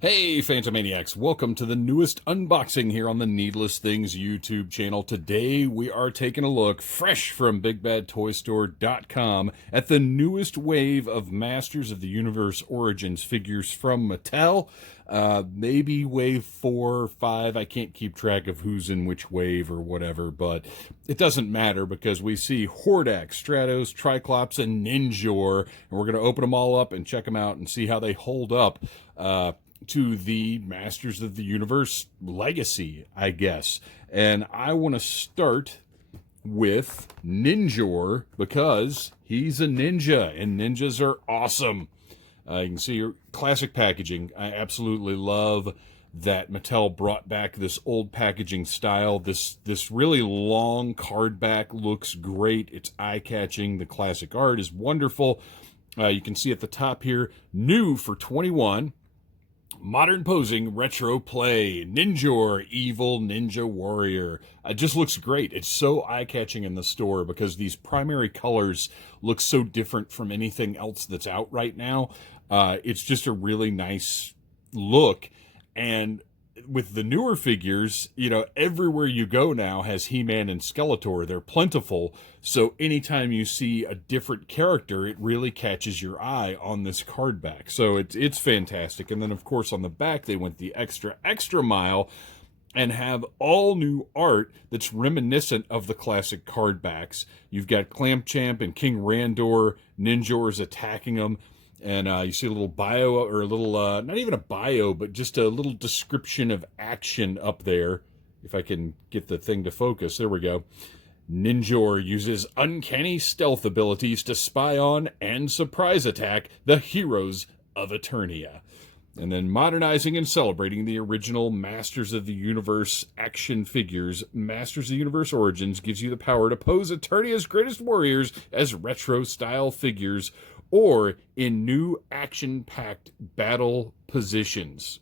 Hey, Phantomaniacs! Welcome to the newest unboxing here on the Needless Things YouTube channel. Today we are taking a look, fresh from BigBadToyStore.com, at the newest wave of Masters of the Universe Origins figures from Mattel. Maybe wave 4 or 5. I can't keep track of who's in which wave or whatever, but it doesn't matter because we see Hordak, Stratos, Triclops, and Ninjor, and we're going to open them all up and check them out and see how they hold up to the Masters of the Universe legacy, I guess. And I want to start with Ninjor because he's a ninja, and ninjas are awesome. You can see your classic packaging. I absolutely love that Mattel brought back this old packaging style. This really long card back looks great. It's eye-catching. The classic art is wonderful. You can see at the top here, new for 21. Modern posing, retro play, Ninjor, evil ninja warrior. It just looks great. It's so eye-catching in the store because these primary colors look so different from anything else that's out right now. It's just a really nice look. And with the newer figures, you know, everywhere you go now has He-Man and Skeletor. They're plentiful, so anytime you see a different character, it really catches your eye on this card back. So it's fantastic. And then, of course, on the back, they went the extra mile and have all new art that's reminiscent of the classic card backs. You've got Clamp Champ and King Randor. Ninjor's attacking them. And you see a little bio, or a little, not even a bio, but just a little description of action up there. If I can get the thing to focus. There we go. Ninjor uses uncanny stealth abilities to spy on and surprise attack the heroes of Eternia. And then modernizing and celebrating the original Masters of the Universe action figures, Masters of the Universe Origins gives you the power to pose Eternia's greatest warriors as retro-style figures or in new action-packed battle positions.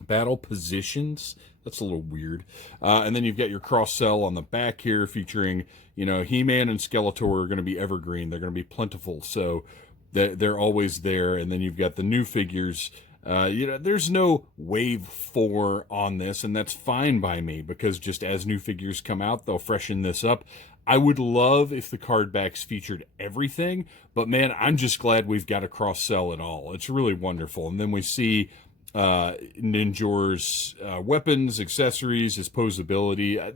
Battle positions? That's a little weird. And then you've got your cross-sell on the back here featuring, you know, He-Man and Skeletor are going to be evergreen. They're going to be plentiful, so they're always there. And then you've got the new figures. You know, there's no wave 4 on this, and that's fine by me because just as new figures come out, they'll freshen this up. I would love if the card backs featured everything, but man, I'm just glad we've got a cross-sell at all. It's really wonderful. And then we see Ninjor's weapons, accessories, his posability.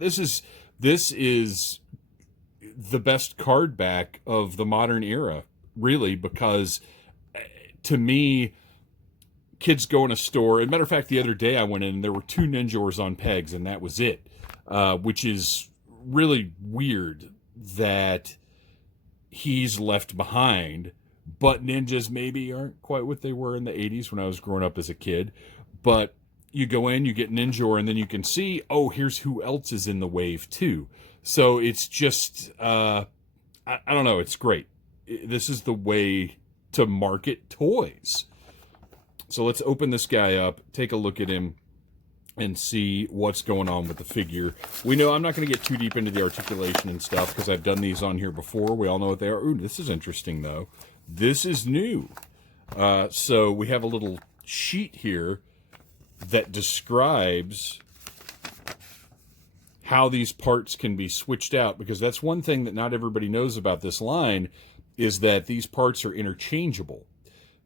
This is the best card back of the modern era, really, because to me, kids go in a store. As a matter of fact, the other day I went in and there were 2 Ninjors on pegs, and that was it, which is really weird that he's left behind. But ninjas maybe aren't quite what they were in the 80s when I was growing up as a kid. But you go in, you get Ninjor, and then you can see, oh, here's who else is in the wave too. So it's just, I don't know, it's great. This is the way to market toys. So let's open this guy up, take a look at him, and see what's going on with the figure. We know I'm not going to get too deep into the articulation and stuff because I've done these on here before. We all know what they are. Ooh, this is interesting, though. This is new. So we have a little sheet here that describes how these parts can be switched out, because that's one thing that not everybody knows about this line is that these parts are interchangeable.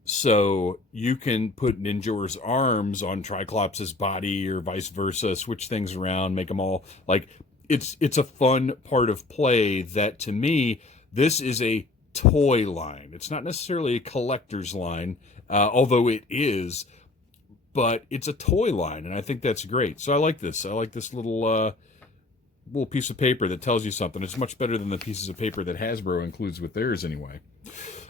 So you can put Ninjor's arms on Triclops' body or vice versa, switch things around, make them all, like, it's a fun part of play that, to me, this is a toy line. It's not necessarily a collector's line, although it is, but it's a toy line, and I think that's great. So I like this. I like this little piece of paper that tells you something. It's much better than the pieces of paper that Hasbro includes with theirs anyway.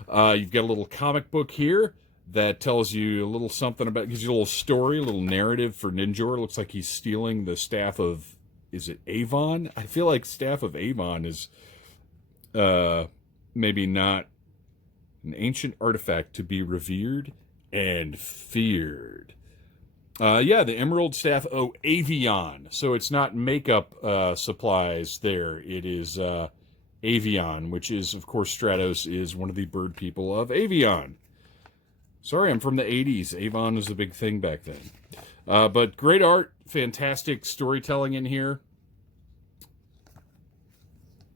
You've got a little comic book here that tells you a little something about, gives you a little story, a little narrative for Ninjor. It looks like he's stealing the staff of, is it Avon? I feel like staff of Avon is maybe not an ancient artifact to be revered and feared. Yeah, the Emerald Staff of Avion. So it's not makeup supplies there. It is Avion, which is, of course, Stratos is one of the bird people of Avion. Sorry, I'm from the 80s. Avon was a big thing back then. But great art, fantastic storytelling in here.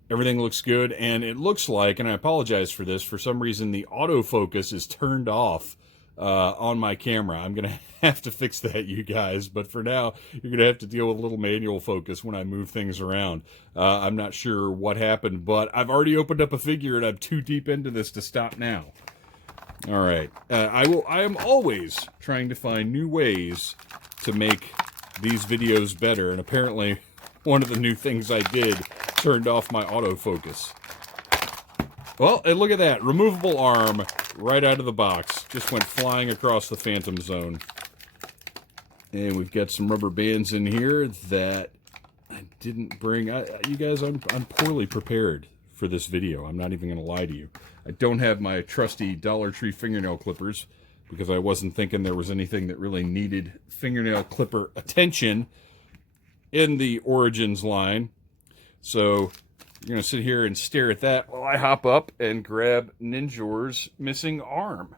Everything looks good, and it looks like, and I apologize for this, for some reason the autofocus is turned off on my camera. I'm going to have to fix that, you guys, but for now, you're going to have to deal with a little manual focus when I move things around. I'm not sure what happened, but I've already opened up a figure, and I'm too deep into this to stop now. All right. I am always trying to find new ways to make these videos better, and apparently one of the new things I did turned off my autofocus. Well, and look at that. Removable arm right out of the box. Just went flying across the Phantom Zone. And we've got some rubber bands in here that I didn't bring. You guys, I'm poorly prepared for this video. I'm not even going to lie to you. I don't have my trusty Dollar Tree fingernail clippers because I wasn't thinking there was anything that really needed fingernail clipper attention in the Origins line. So you're going to sit here and stare at that while I hop up and grab Ninjor's missing arm.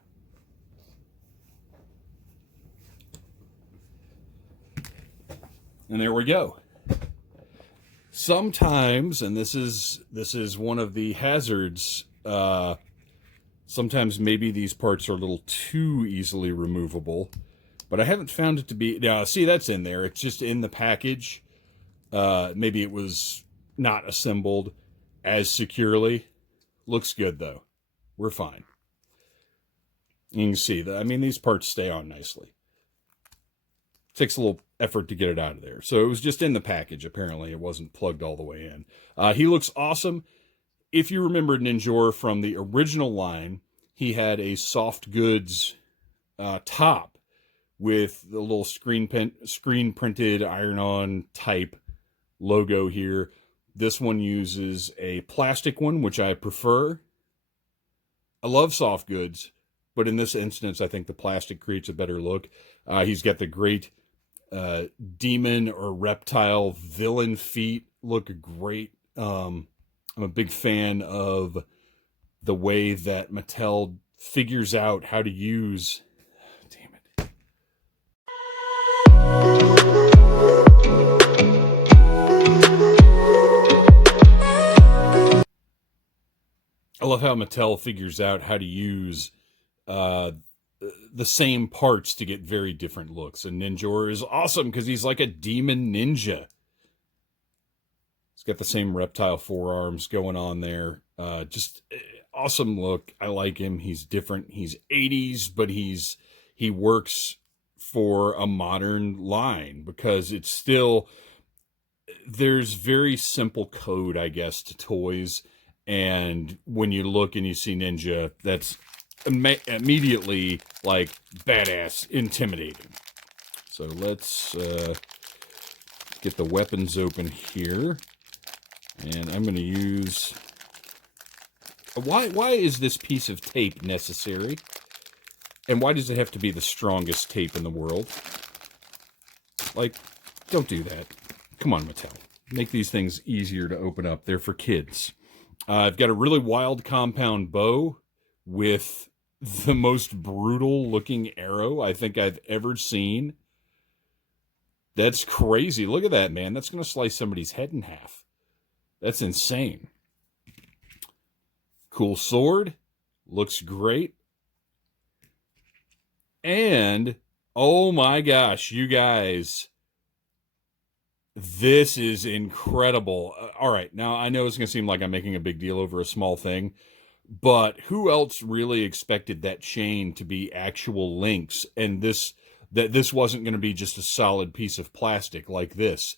And there we go. Sometimes, and this is one of the hazards, sometimes maybe these parts are a little too easily removable, but I haven't found it to be. Now, see, that's in there. It's just in the package. Maybe it was not assembled as securely. Looks good, though. We're fine. You can see that. I mean, these parts stay on nicely. Takes a little effort to get it out of there. So it was just in the package, apparently. It wasn't plugged all the way in. He looks awesome. If you remember Ninjor from the original line, he had a soft goods top with the little screen printed iron-on type logo here. This one uses a plastic one, which I prefer. I love soft goods, but in this instance, I think the plastic creates a better look. He's got the great demon or reptile villain feet. Look great. I'm a big fan of the way that Mattel figures out how to use... Damn it. I love how Mattel figures out how to use the same parts to get very different looks. And Ninjor is awesome because he's like a demon ninja. He's got the same reptile forearms going on there. Just awesome look. I like him. He's different. He's 80s, but he works for a modern line because it's still... There's very simple code, I guess, to toys. And when you look and you see Ninja, that's immediately like badass, intimidating. So let's get the weapons open here, and I'm going to use... Why is this piece of tape necessary? And why does it have to be the strongest tape in the world? Like, don't do that. Come on, Mattel. Make these things easier to open up. They're for kids. I've got a really wild compound bow with the most brutal looking arrow I think I've ever seen. That's crazy. Look at that, man. That's going to slice somebody's head in half. That's insane. Cool sword. Looks great. And, oh my gosh, you guys... This is incredible. All right, now I know it's going to seem like I'm making a big deal over a small thing, but who else really expected that chain to be actual links and that this wasn't going to be just a solid piece of plastic like this?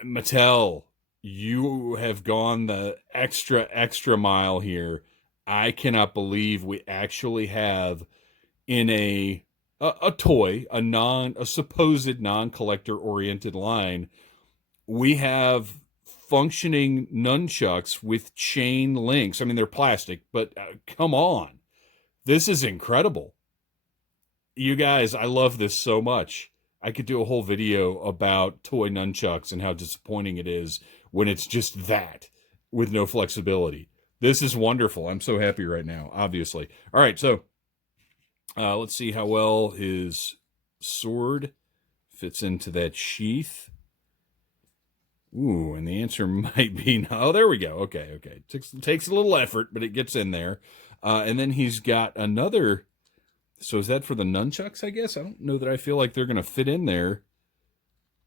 Mattel, you have gone the extra mile here. I cannot believe we actually have in a toy, a supposed non-collector oriented line, we have functioning nunchucks with chain links. I mean, they're plastic, but come on. This is incredible. You guys, I love this so much. I could do a whole video about toy nunchucks and how disappointing it is when it's just that with no flexibility. This is wonderful. I'm so happy right now, obviously. All right, so Let's see how well his sword fits into that sheath. Ooh, and the answer might be no. Oh, there we go. Okay. Takes a little effort, but it gets in there. And then he's got another. So is that for the nunchucks, I guess? I don't know that I feel like they're going to fit in there,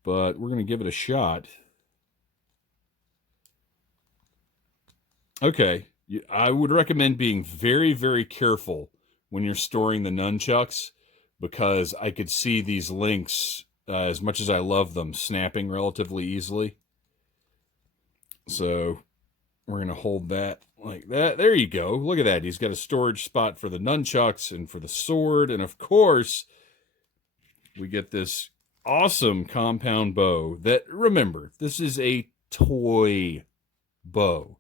but we're going to give it a shot. Okay. I would recommend being very, very careful when you're storing the nunchucks, because I could see these links, as much as I love them, snapping relatively easily. So we're going to hold that like that. There you go. Look at that. He's got a storage spot for the nunchucks and for the sword. And of course, we get this awesome compound bow that, remember, this is a toy bow.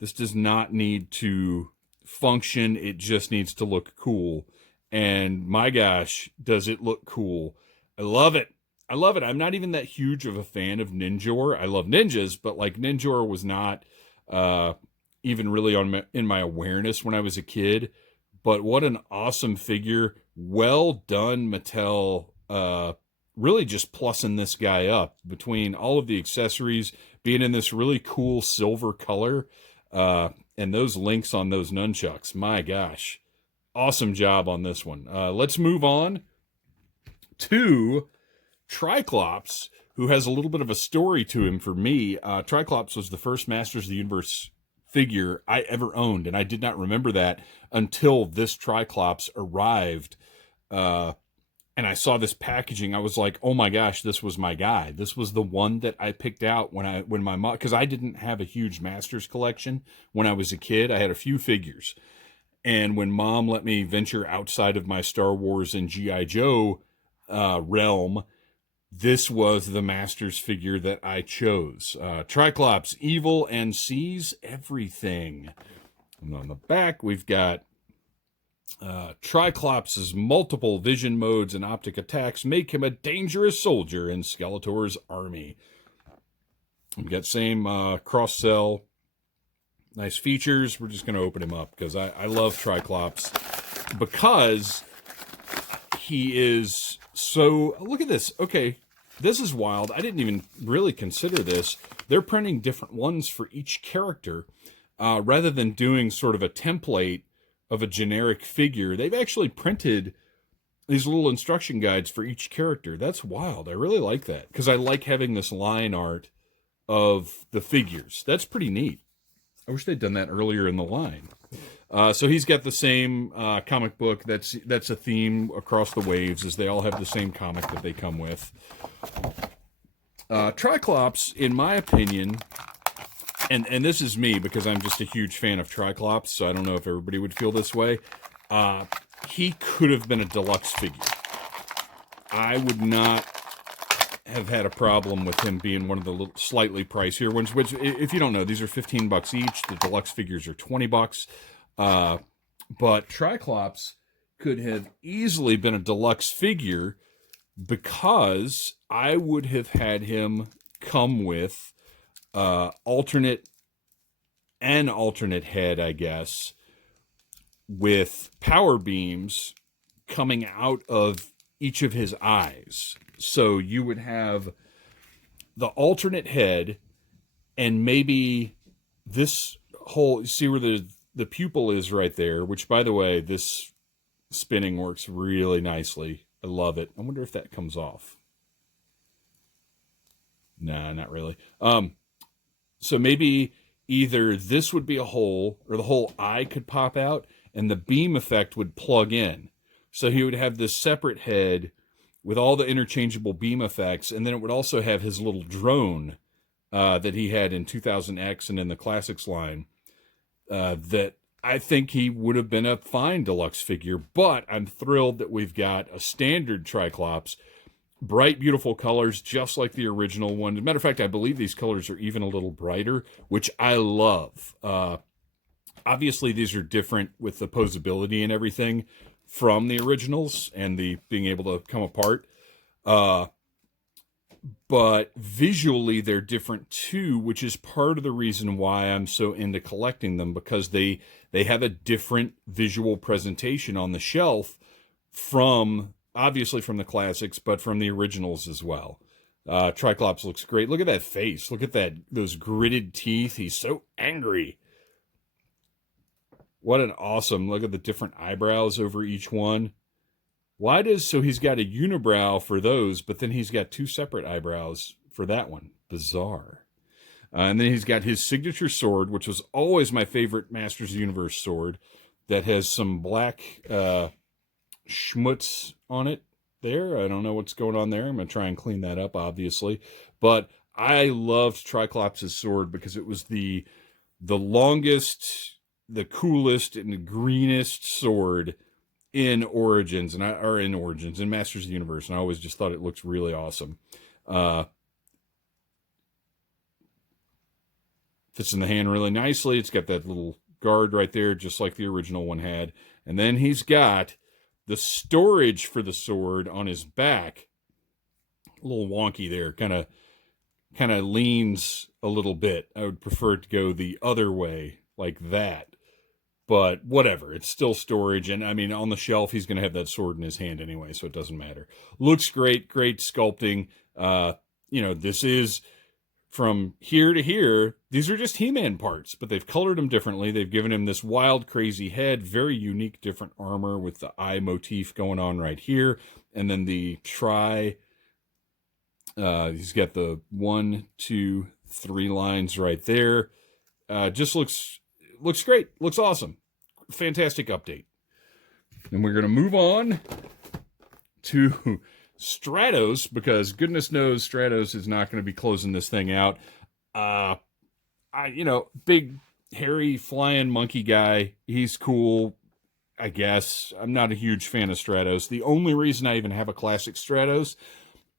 This does not need to function. It just needs to look cool. And my gosh, does it look cool. I love it. I love it. I'm not even that huge of a fan of Ninjor. I love ninjas, but like Ninjor was not even really in my awareness when I was a kid. But what an awesome figure. Well done, Mattel. Really just plussing this guy up between all of the accessories, being in this really cool silver color, and those links on those nunchucks. My gosh. Awesome job on this one. Let's move on to Triclops, who has a little bit of a story to him for me. Triclops was the first Masters of the Universe figure I ever owned, and I did not remember that until this Triclops arrived. And I saw this packaging. I was like, oh my gosh, this was my guy. This was the one that I picked out when my mom, because I didn't have a huge Masters collection when I was a kid. I had a few figures. And when Mom let me venture outside of my Star Wars and G.I. Joe realm, this was the Masters figure that I chose. Triclops, evil and sees everything. And on the back, we've got Triclops' multiple vision modes and optic attacks make him a dangerous soldier in Skeletor's army. We've got same cross-cell. Nice features. We're just going to open him up because I love Triclops because he is so... Look at this. Okay, this is wild. I didn't even really consider this. They're printing different ones for each character rather than doing sort of a template of a generic figure. They've actually printed these little instruction guides for each character. That's wild. I really like that because I like having this line art of the figures. That's pretty neat. I wish they'd done that earlier in the line. So he's got the same comic book. That's a theme across the waves, is they all have the same comic that they come with. Triclops, in my opinion, and this is me because I'm just a huge fan of Triclops, so I don't know if everybody would feel this way. He could have been a deluxe figure. I would not have had a problem with him being one of the slightly pricier ones, which, if you don't know, these are $15 each. The deluxe figures are $20. But Triclops could have easily been a deluxe figure because I would have had him come with alternate head, I guess, with power beams coming out of each of his eyes. So you would have the alternate head, and maybe this whole, see where the pupil is right there, which, by the way, this spinning works really nicely. I love it. I wonder if that comes off. Nah, not really. So maybe either this would be a hole, or the whole eye could pop out, and the beam effect would plug in. So he would have this separate head with all the interchangeable beam effects, and then it would also have his little drone that he had in 2000X and in the Classics line, that I think he would have been a fine deluxe figure, but I'm thrilled that we've got a standard Triclops, bright, beautiful colors, just like the original one. As a matter of fact, I believe these colors are even a little brighter, which I love. Obviously, these are different with the posability and everything from the originals and the being able to come apart. But visually, they're different too, which is part of the reason why I'm so into collecting them, because they have a different visual presentation on the shelf obviously from the classics, but from the originals as well. Triclops looks great. Look at that face. Look at those gritted teeth. He's so angry. What an awesome, look at the different eyebrows over each one. So he's got a unibrow for those, but then he's got 2 separate eyebrows for that one. Bizarre. And then he's got his signature sword, which was always my favorite Masters of the Universe sword, that has some black schmutz on it there. I don't know what's going on there. I'm going to try and clean that up, obviously. But I loved Triclops' sword because it was the longest, the coolest, and the greenest sword in Origins, in Masters of the Universe. And I always just thought it looks really awesome. Fits in the hand really nicely. It's got that little guard right there, just like the original one had. And then he's got the storage for the sword on his back. A little wonky there. Kind of leans a little bit. I would prefer it to go the other way, like that. But whatever. It's still storage. And, I mean, on the shelf, he's going to have that sword in his hand anyway, so it doesn't matter. Looks great. Great sculpting. This is... From here to here, these are just He-Man parts, but they've colored them differently. They've given him this wild, crazy head, very unique, different armor with the eye motif going on right here. And then the he's got the 1, 2, 3 lines right there. Just looks great. Looks awesome. Fantastic update. And we're going to move on to Stratos, because goodness knows Stratos is not going to be closing this thing out. Big hairy flying monkey guy. He's cool, I guess. I'm not a huge fan of Stratos. The only reason I even have a classic Stratos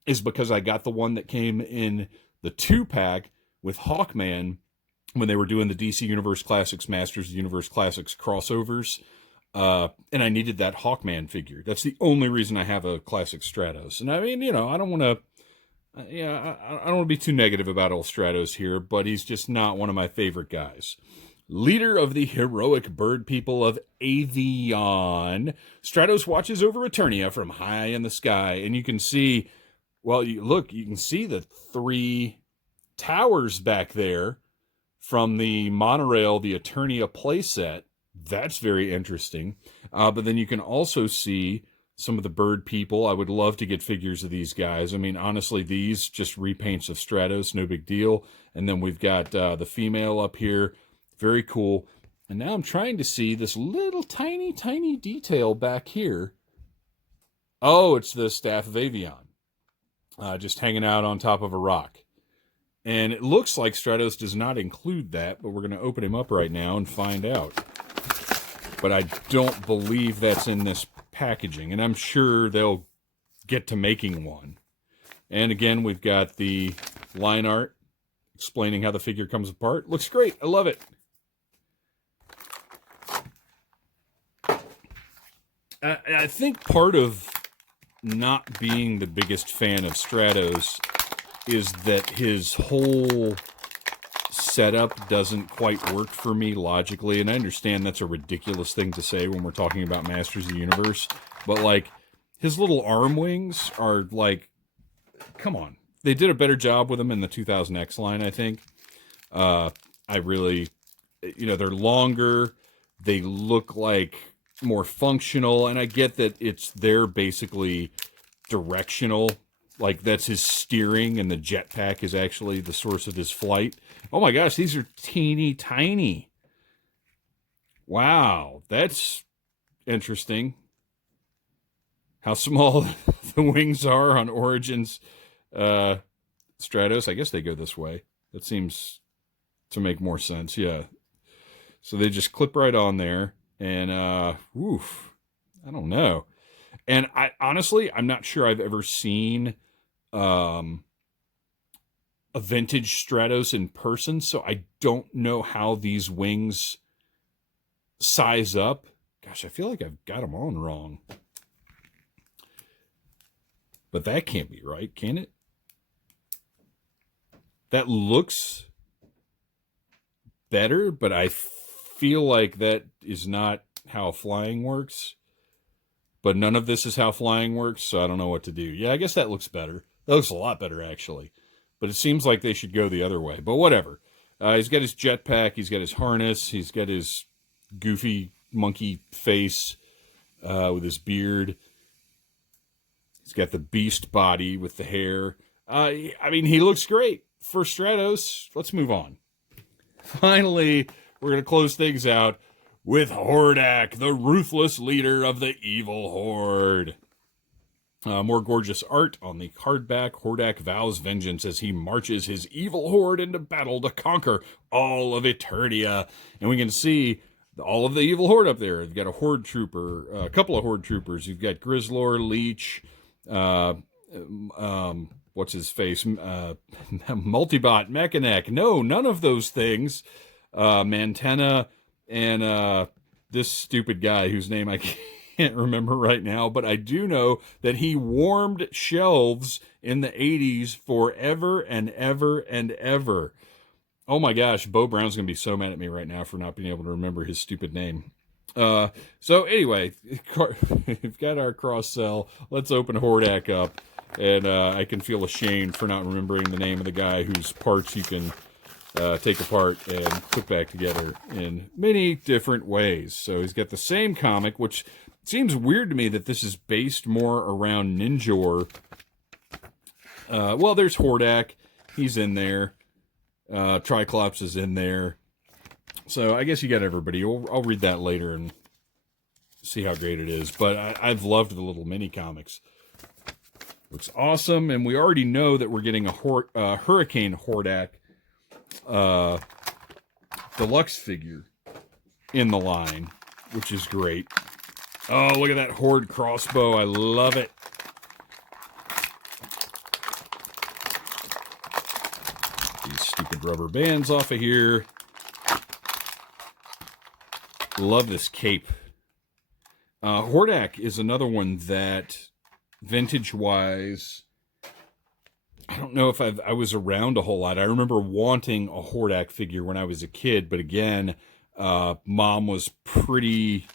is because I got the one that came in the 2-pack with Hawkman when they were doing the DC Universe Classics, Masters of the Universe Classics crossovers. And I needed that Hawkman figure. That's the only reason I have a classic Stratos. And I mean, I don't want to, I don't want to be too negative about old Stratos here, but he's just not one of my favorite guys. Leader of the heroic bird people of Avion, Stratos watches over Eternia from high in the sky. And you can see, you can see the 3 towers back there from the monorail, the Eternia playset. That's very interesting. But then you can also see some of the bird people. I would love to get figures of these guys. I mean, honestly, these just repaints of Stratos, no big deal. And then we've got the female up here. Very cool. And now I'm trying to see this little tiny, tiny detail back here. Oh, it's the Staff of Avion. Just hanging out on top of a rock. And it looks like Stratos does not include that, but we're going to open him up right now and find out. But I don't believe that's in this packaging, and I'm sure they'll get to making one. And again, we've got the line art explaining how the figure comes apart. Looks great. I love it. I think part of not being the biggest fan of Stratos is that his whole setup doesn't quite work for me logically, and I understand that's a ridiculous thing to say when we're talking about Masters of the Universe, but like his little arm wings are like, come on. They did a better job with them in the 2000X line, I think. I really, they're longer, they look like more functional, and I get that they're basically directional. Like, that's his steering, and the jetpack is actually the source of his flight. Oh my gosh, these are teeny tiny. Wow, that's interesting. How small the wings are on Origins Stratos. I guess they go this way. That seems to make more sense, yeah. So they just clip right on there, and, I don't know. And honestly, I'm not sure I've ever seen a vintage Stratos in person, so I don't know how these wings size up. Gosh, I feel like I've got them on wrong. But that can't be right, can it? That looks better, but I feel like that is not how flying works. but none of this is how flying works, so I don't know what to do. Yeah, I guess that looks better. That looks a lot better, actually. But it seems like they should go the other way. But whatever. He's got his jetpack. He's got his harness. He's got his goofy monkey face with his beard. He's got the beast body with the hair. I mean, he looks great. For Stratos, let's move on. Finally, we're going to close things out with Hordak, the ruthless leader of the evil horde. More gorgeous art on the hardback. Hordak vows vengeance as he marches his evil horde into battle to conquer all of Eternia. And we can see all of the evil horde up there. You've got a horde trooper, a couple of horde troopers. You've got Grizzlor, Leech, what's his face? Multibot, Mechanic. No, none of those things. Mantena, and this stupid guy whose name I can't remember right now, but I do know that he warmed shelves in the 80s forever and ever and ever. Oh my gosh, Bo Brown's going to be so mad at me right now for not being able to remember his stupid name. So anyway, we've got our cross-sell. Let's open Hordak up, and I can feel ashamed for not remembering the name of the guy whose parts you can take apart and put back together in many different ways. So he's got the same comic, which seems weird to me that this is based more around Ninjor. Well, there's Hordak. He's in there. Triclops is in there. So I guess you got everybody. I'll read that later and see how great it is. But I've loved the little mini comics. Looks awesome. And we already know that we're getting a Hurricane Hordak deluxe figure in the line, which is great. Oh, look at that Horde crossbow. I love it. These stupid rubber bands off of here. Love this cape. Hordak is another one that, vintage-wise, I don't know if I was around a whole lot. I remember wanting a Hordak figure when I was a kid, but again, Mom was pretty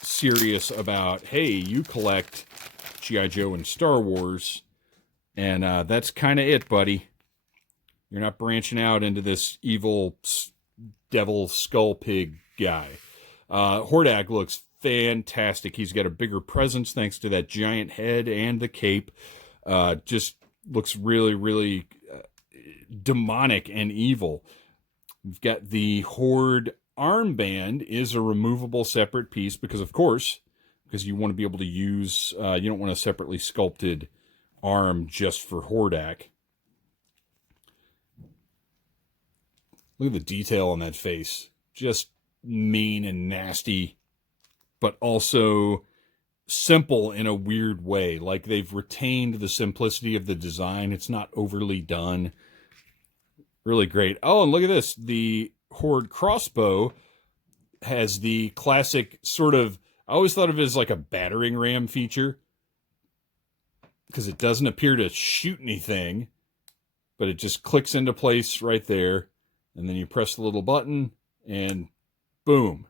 serious about, hey, you collect G.I. Joe and Star Wars, and that's kind of it, buddy. You're not branching out into this evil devil skull pig guy. Hordak looks fantastic. He's got a bigger presence thanks to that giant head and the cape. Just looks really, really demonic and evil. We've got the Horde armband is a removable separate piece because, of course, because you want to be able to use, you don't want a separately sculpted arm just for Hordak. Look at the detail on that face. Just mean and nasty, but also simple in a weird way. Like they've retained the simplicity of the design. It's not overly done. Really great. Oh, and look at this. The Horde crossbow has the classic sort of, I always thought of it as like a battering ram feature because it doesn't appear to shoot anything, but it just clicks into place right there. And then you press the little button and boom.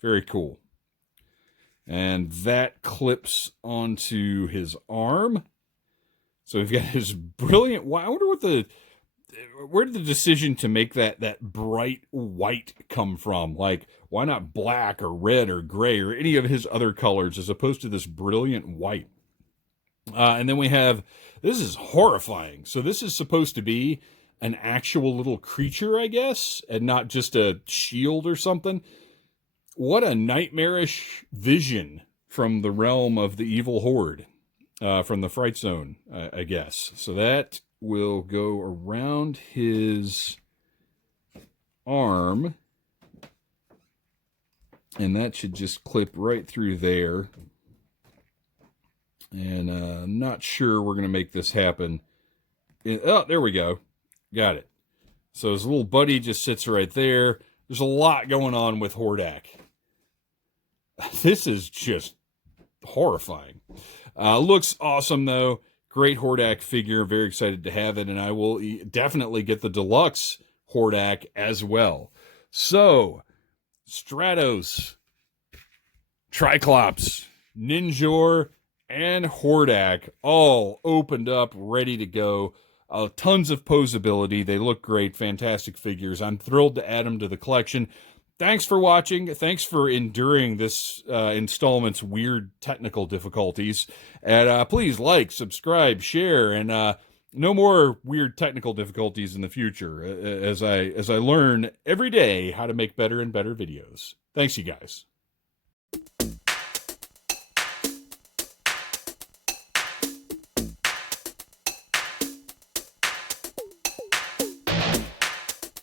Very cool. And that clips onto his arm. So we've got his brilliant, I wonder what where did the decision to make that bright white come from? Like, why not black or red or gray or any of his other colors as opposed to this brilliant white? And then we have, this is horrifying. So this is supposed to be an actual little creature, I guess, and not just a shield or something. What a nightmarish vision from the realm of the evil horde, from the Fright Zone, I guess. So that will go around his arm, and that should just clip right through there. And I'm not sure we're going to make this happen. Oh, there we go. Got it. So his little buddy just sits right there. There's a lot going on with Hordak. This is just horrifying. Looks awesome, though. Great Hordak figure. Very excited to have it. And I will definitely get the deluxe Hordak as well. So, Stratos, Triclops, Ninjor, and Hordak all opened up, ready to go. Tons of posability. They look great. Fantastic figures. I'm thrilled to add them to the collection. Thanks for watching. Thanks for enduring this installment's weird technical difficulties. And please like, subscribe, share, and no more weird technical difficulties in the future as I learn every day how to make better and better videos. Thanks, you guys.